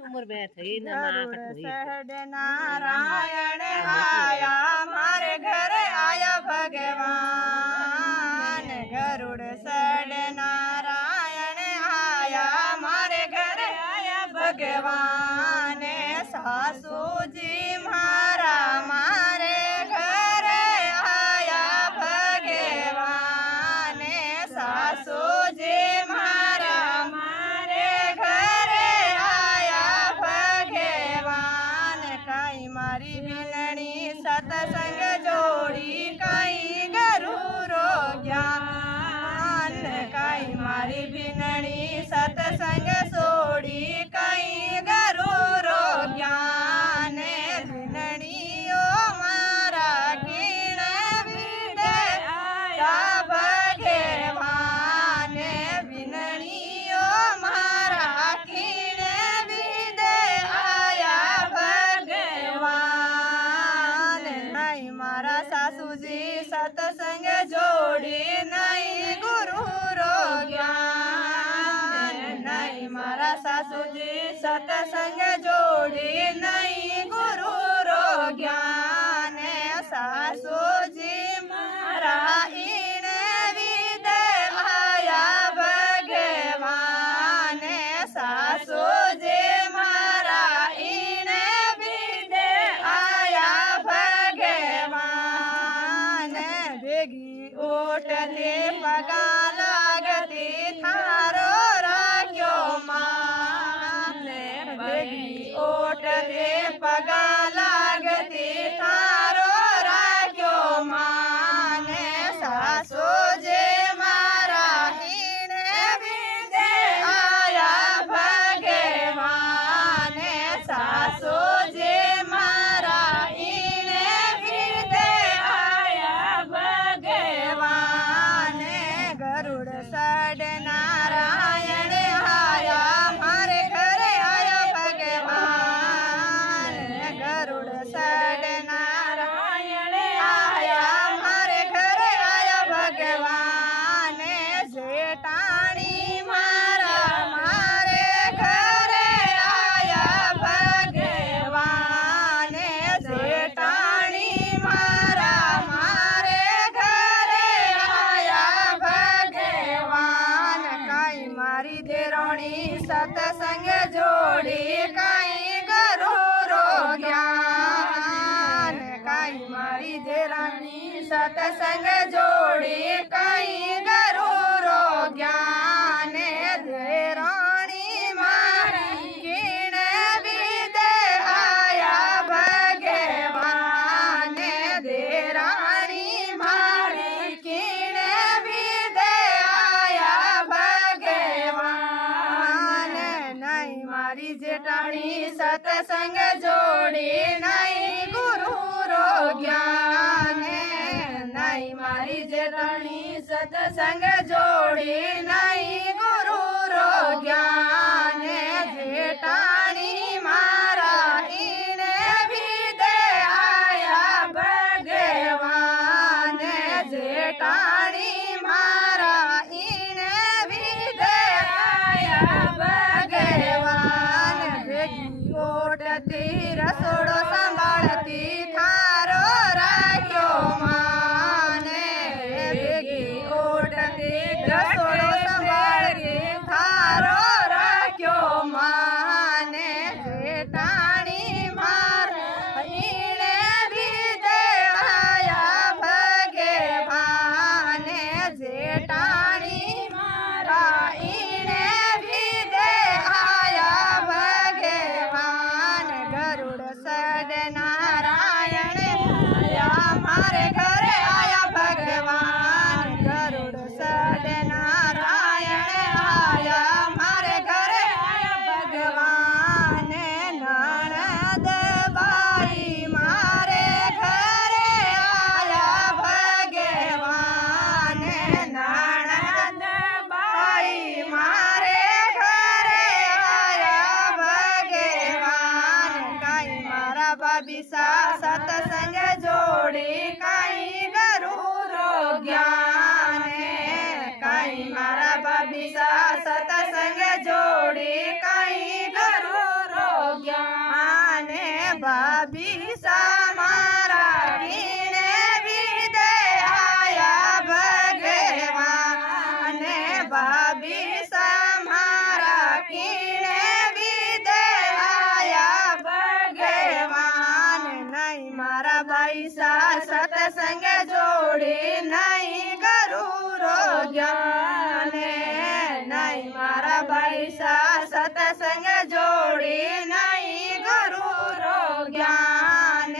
उम्र में थई ना गरुड़ सहड नारायण आया मारे घर आया भगवान। गरुड़ सहड नारायण आया मारे घर आया भगवान। सासू जी मारा मारे घर आया भगवान। सासू जी मारा मारे घर आया भगवान। काई मारी बिलणी सतसंग जोड़ी काई गरुरो ज्ञान। काई मारी बिलणी सतसंग सोड़ी काई गरुरो ज्ञान। बिलणीओ मारा किण विदे आया भगवान। बिलणीओ मारा किण विदे आया भगवान। नहीं मारा सासूजी सतसंग जोड़ी नहीं गुरु रो ज्ञान। नहीं मारा सासूजी सतसंग जोड़ी नहीं गुरु रो ज्ञान। सासूजी मारा इन विदे आया भगवान। सासूजी मारा इन विदे आया भगवान। भेगी ओटले पगा लागती थारो राख्यो मान। भेगी ओटले पगा लागती थारो राख्यो मान। सासूजी मारा इन विदे आया भगवान। सासूजी मारा इन विदे आया भगवान। गरुड़ सहड नारायण आया मारे घर आया भगवान। गरुड़ सहड नारायण आया मारे घर आया भगवान। जेठाणी मारा मारे घर आया भगवान। जेठाणी मारा मारे घर आया भगवान। काई मारी देरोणी सतसंग जोड़ी काई गरुरो ज्ञान। काई मारी देराणी सतसंग जोड़ी काई गरुरो ज्ञान। देराणी मारी किण विदे आया भगवान। देराणी मारी किण विदे आया भगवान। नहीं मारी जेठाणी सतसंग जोड़ी नहीं गुरु रो ज्ञान। नहीं मारी जेठाणी सतसंग जोड़ी नहीं गुरु रो ज्ञान। जेठाणी मारा इन विदे आया भगवान। जेठाणी मारा इन विदे आया भगवान। भेगी ओटती रसोड़ो संभाळती थारो राख्यो मान। भेगी ओटती रसोड़ो संभाळती थारो राख्यो मान। जेठाणी मारा इन विदे आया भगवान। जेठाणी मारा इन विदे आया भगवान। गरुड़ सहड ભાભી મારા કીણે વિદે આયા ભગવાન ભાભી મારા કીણે વિદે આયા ભગવાન નહીં મારા પૈસા સત્સંગ જોડી નહીં ગરુરો જ્ઞાન નહીં મારા પૈસા સત્સંગ જોડી નહીં ગરુરો જ્ઞાન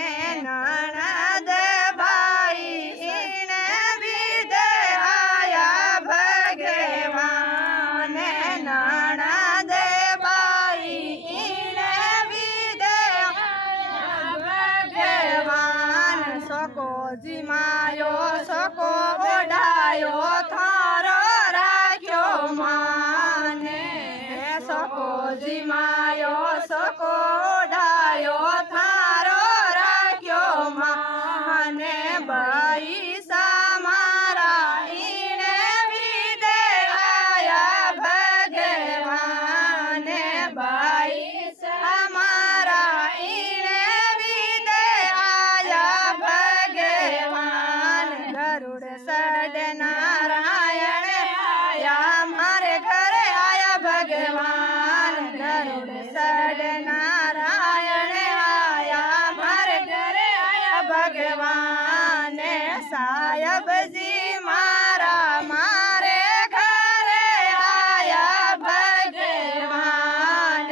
નણદ બાઈ ઈને વિદે આયા ભગવાન નણદ બાઈ ઈને વિદે આયા ભગવાન સકો જીમાયો સકો ઓઢાયો થારો રાખ્યો માને સકો જીમાયો સકો ઓઢાયો થારો રાખ્યો માને બાઈ મારા ઈને વિદે આયા ભગવાન બાઈ મારા ઈને વિદે આયા ભગવાન ગરુડ સડ નારાયણ આયા મારે ઘરે આયા ભગવાન ગરુડ સડ નારાયણ આયા મારે ઘરે આયા ભગવાન સાહેબજી મારા મારે ઘરે આયા ભગવાન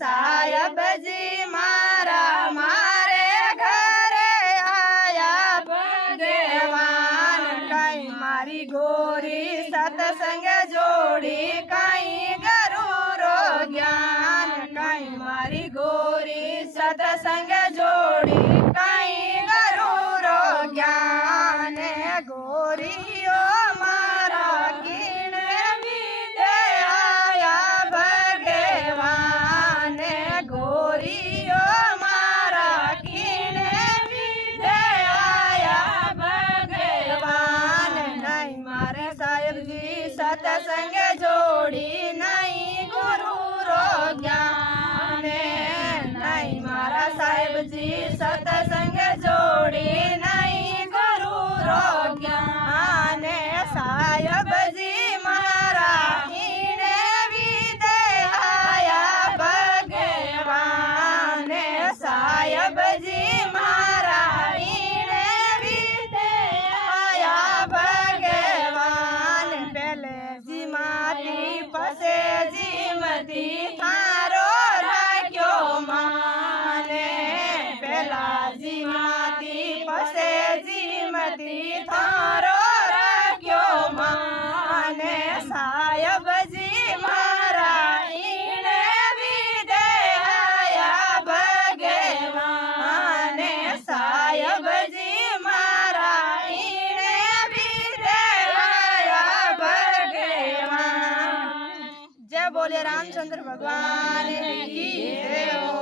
સાહેબજી મારા મારે ઘરે આયા ભગવાન કઈ મારી ગોરી સત્સંગ જોડી કઈ ગરુરો જ્ઞાન કઈ મારી ગોરી સત્સંગ જોડી કઈ ગરુરો જ્ઞાન ગોરીઓ મારા કીણે વિદે આયા ભગવાન ગોરીઓ મારા કીણે વિદે આયા ભગવાન નહીં મારે સાહેબજી સત્સંગ જોડી નહીં ગુરુરો જ્ઞાન નહીં મારા સાહેબજી સત્સંગ જોડી નહીં ગુરુરો જ્ઞાન સાહેબજી મારા કીણે વિદે આયા ભગવાન સાહેબજી મારા કીણે વિદે આયા ભગવાન પેલે જીમાતી પસે જીમતી થારો રાખ્યો માને પેલા જીમાતી પસે જીમતી થારો રાખ્યો માને સાહેબજી મારા ઈને વિદે આયા ભગવાન સાહેબજી મારા ઈને વિદે આયા ભગવાન જય બોલે રામચંદ્ર ભગવાન કી જય हो।